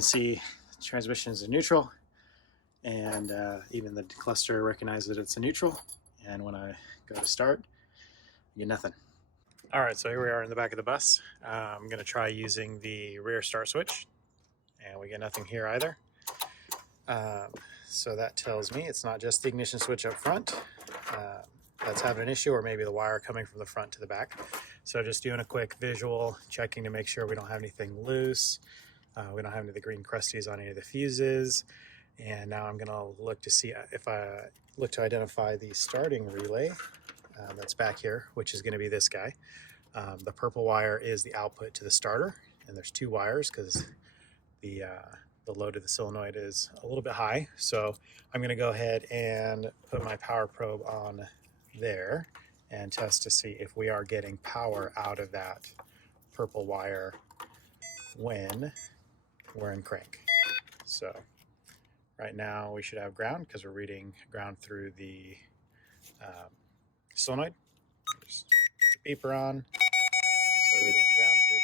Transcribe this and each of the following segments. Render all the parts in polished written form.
can see transmission is in neutral, and even the cluster recognizes that it's a neutral, and when I go to start, I get nothing. All right, so here we are in the back of the bus. I'm going to try using the rear start switch, and we get nothing here either. So that tells me it's not just the ignition switch up front that's having an issue, or maybe the wire coming from the front to the back. So just doing a quick visual, checking to make sure we don't have anything loose. We don't have any of the green crusties on any of the fuses. And now I'm going to look to see if I look to identify the starting relay that's back here, which is going to be this guy. The purple wire is the output to the starter, and there's two wires because the load of the solenoid is a little bit high. So I'm going to go ahead and put my power probe on there and test to see if we are getting power out of that purple wire when we're in crank. So right now we should have ground because we're reading ground through the solenoid. Just put the beeper on. So we're reading ground through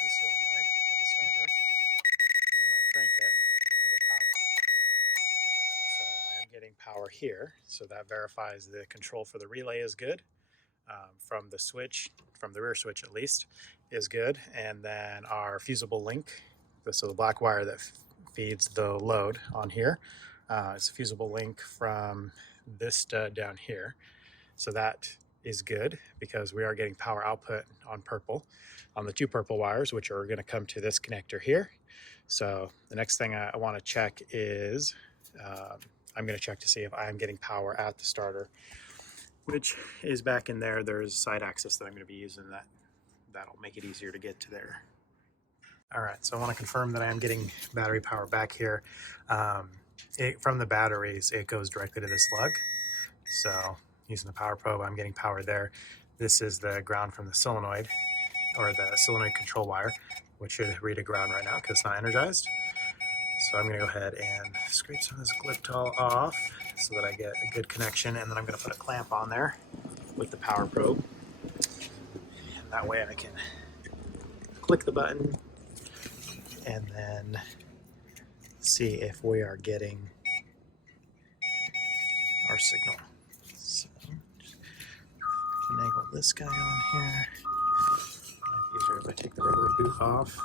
the solenoid of the starter. And when I crank it, I get power. So I am getting power here. So that verifies the control for the relay is good. From the switch, from the rear switch at least, is good. And then our fusible link, so the black wire that feeds the load on here, it's a fusible link from this stud down here. So that is good because we are getting power output on purple, on the two purple wires, which are going to come to this connector here. So the next thing I want to check is I'm going to check to see if I'm getting power at the starter, which is back in there. There's side access that I'm going to be using that'll make it easier to get to there. All right, so I want to confirm that I am getting battery power back here. From the batteries, it goes directly to this lug. So using the power probe, I'm getting power there. This is the ground from the solenoid, or the solenoid control wire, which should read a ground right now because it's not energized. So I'm going to go ahead and scrape some of this Gliptol off so that I get a good connection, and then I'm going to put a clamp on there with the power probe. And that way I can click the button and then see if we are getting our signal. So just finagle this guy on here. Might be easier if I take the rubber boot off.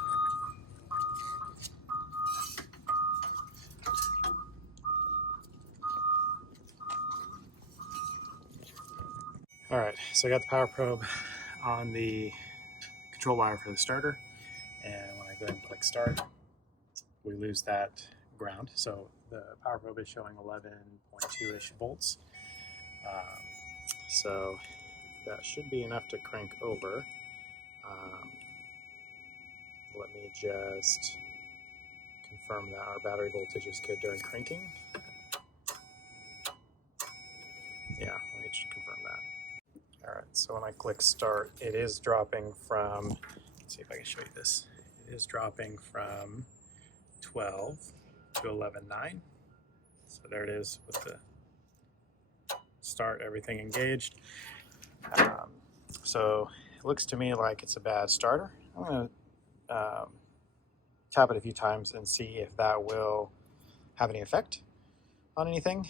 All right, so I got the power probe on the control wire for the starter, and when I go ahead and click start, we lose that ground. So the power probe is showing 11.2-ish volts. So that should be enough to crank over. Let me just confirm that our battery voltage is good during cranking. Yeah, let me just confirm that. All right, so when I click start, it is dropping from, let's see if I can show you this. It is dropping from 12 to 11.9. So there it is with the start, everything engaged. So it looks to me like it's a bad starter. I'm going to tap it a few times and see if that will have any effect on anything.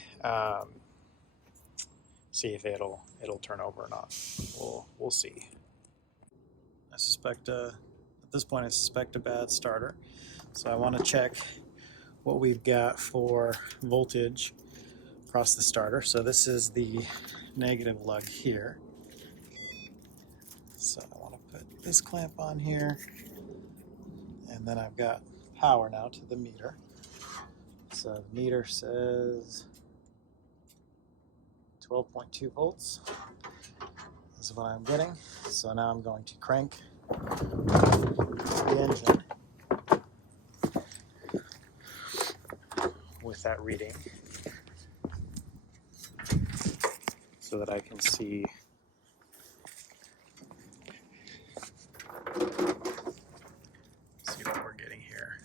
See if it'll turn over or not. We'll see. I suspect at this point I suspect a bad starter. So I want to check what we've got for voltage across the starter. So this is the negative lug here. So I want to put this clamp on here, and then I've got power now to the meter. So the meter says 12.2 volts. This is what I'm getting. So now I'm going to crank the engine with that reading so that I can see what we're getting here.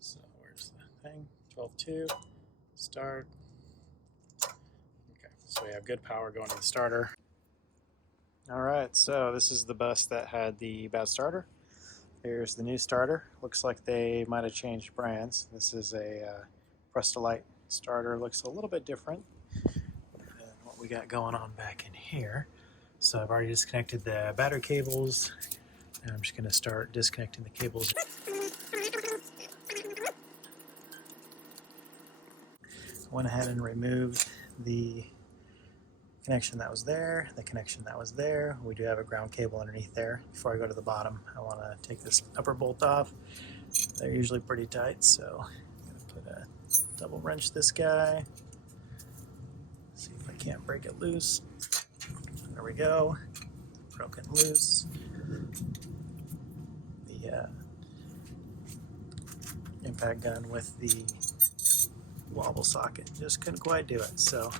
So where's the thing? 12.2, start. Okay, so we have good power going to the starter. All right, so this is the bus that had the bad starter. Here's the new starter. Looks like they might have changed brands. This is a Prestolite starter. Looks a little bit different than what we got going on back in here. So I've already disconnected the battery cables, and I'm just going to start disconnecting the cables. Went ahead and removed the connection that was there, the connection that was there. We do have a ground cable underneath there. Before I go to the bottom, I want to take this upper bolt off. They're usually pretty tight, so I'm going to put a double wrench this guy. See if I can't break it loose. There we go. Broken loose. The impact gun with the wobble socket just couldn't quite do it, so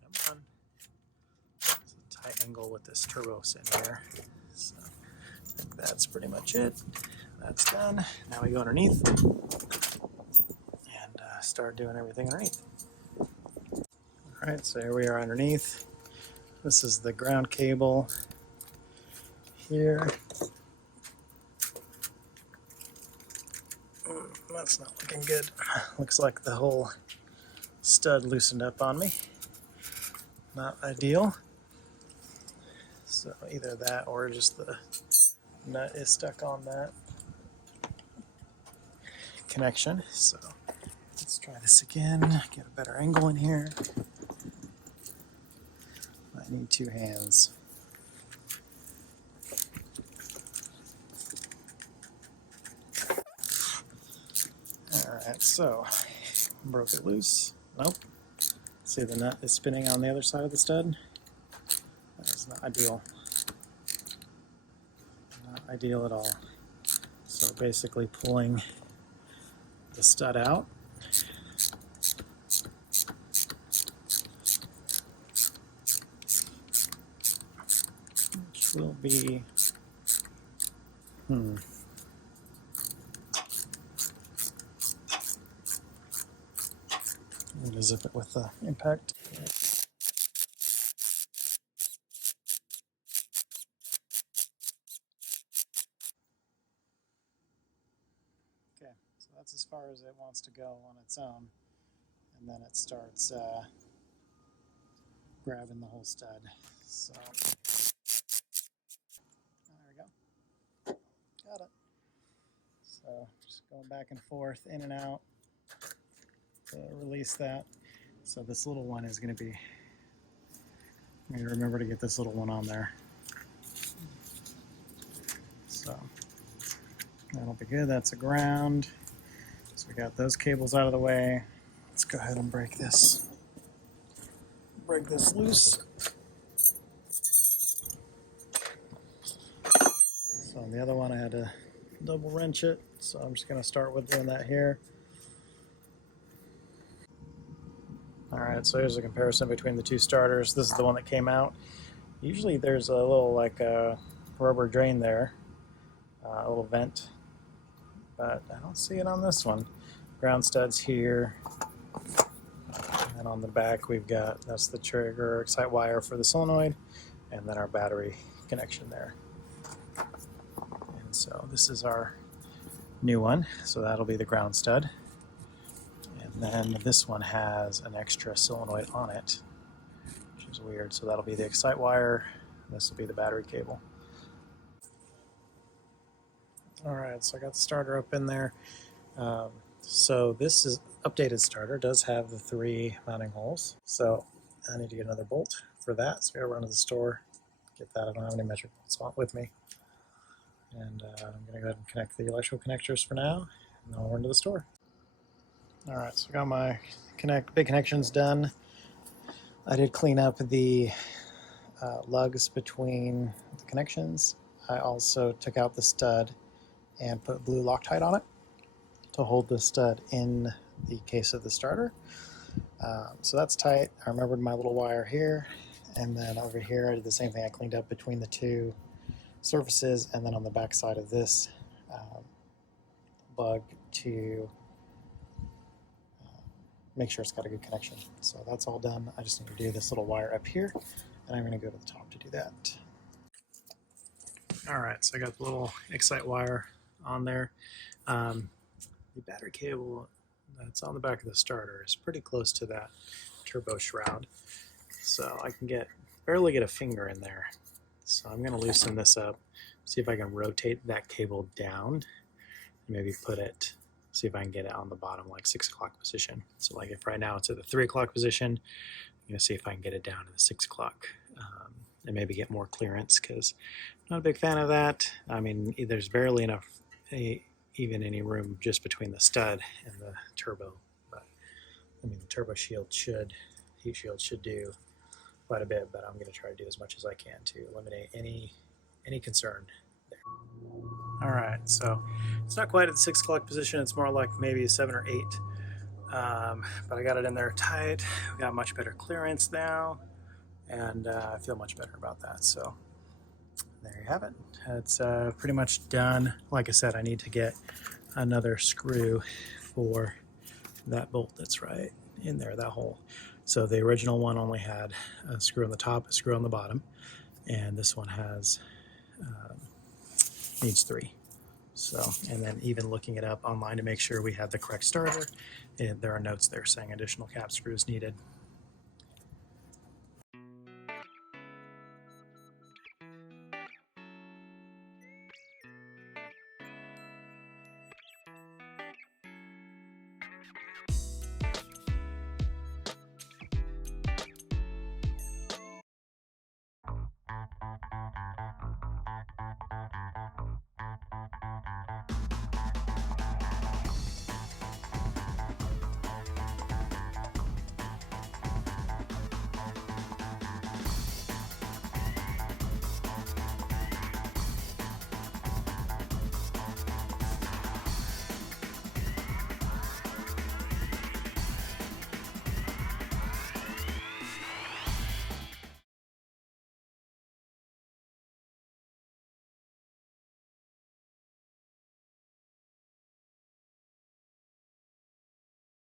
come on. It's a tight angle with this turbo sitting here, so I think that's pretty much it. That's done. Now we go underneath and start doing everything underneath. Alright, so here we are underneath. This is the ground cable here. That's not looking good. Looks like the whole stud loosened up on me. Not ideal. So either that or just the nut is stuck on that connection. So let's try this again. Get a better angle in here. I need two hands. Alright, so broke it loose. Nope. See, the nut is spinning on the other side of the stud. That is not ideal. Not ideal at all. So basically pulling the stud out. Which will be I'm going to zip it with the impact. Okay, so that's as far as it wants to go on its own, and then it starts grabbing the whole stud. So there we go. Got it. So just going back and forth, in and out to release that. So this little one is going to be, I mean, remember to get this little one on there. So that'll be good. That's a ground. So we got those cables out of the way. Let's go ahead and break this. Break this loose. So on the other one I had to double wrench it. So I'm just going to start with doing that here. Alright, so here's a comparison between the two starters. This is the one that came out. Usually there's a little like a rubber drain there, a little vent, but I don't see it on this one. Ground studs here, and on the back we've got, that's the trigger excite wire for the solenoid, and then our battery connection there. And so this is our new one, so that'll be the ground stud. And then this one has an extra solenoid on it, which is weird. So that'll be the excite wire. This will be the battery cable. Alright, so I got the starter up in there. So this is updated starter, does have the 3 mounting holes. So I need to get another bolt for that. So I gotta run to the store, get that. I don't have any metric bolts with me. And I'm gonna go ahead and connect the electrical connectors for now, and then I'll run to the store. Alright, so I got my big connections done. I did clean up the lugs between the connections. I also took out the stud and put blue Loctite on it to hold the stud in the case of the starter. So that's tight. I remembered my little wire here, and then over here I did the same thing. I cleaned up between the two surfaces, and then on the back side of this lug to make sure it's got a good connection. So that's all done. I just need to do this little wire up here, and I'm going to go to the top to do that. All right, so I got the little excite wire on there. The battery cable that's on the back of the starter is pretty close to that turbo shroud, so I can barely get a finger in there. So I'm going to loosen this up, see if I can rotate that cable down, and maybe see if I can get it on the bottom, like 6 o'clock position. So like if right now it's at the 3 o'clock position, I'm going to see if I can get it down to the 6 o'clock and maybe get more clearance, because I'm not a big fan of that. I mean, there's barely enough, even any room just between the stud and the turbo. But I mean, the turbo shield heat shield should do quite a bit, but I'm going to try to do as much as I can to eliminate any concern there. All right, so it's not quite at the 6 o'clock position. It's more like maybe 7 or 8. But I got it in there tight. We got much better clearance now, and I feel much better about that. So there you have it. It's pretty much done. Like I said, I need to get another screw for that bolt that's right in there, that hole. So the original one only had a screw on the top, a screw on the bottom, and this one needs 3. So, and then even looking it up online to make sure we have the correct starter, there are notes there saying additional cap screws needed.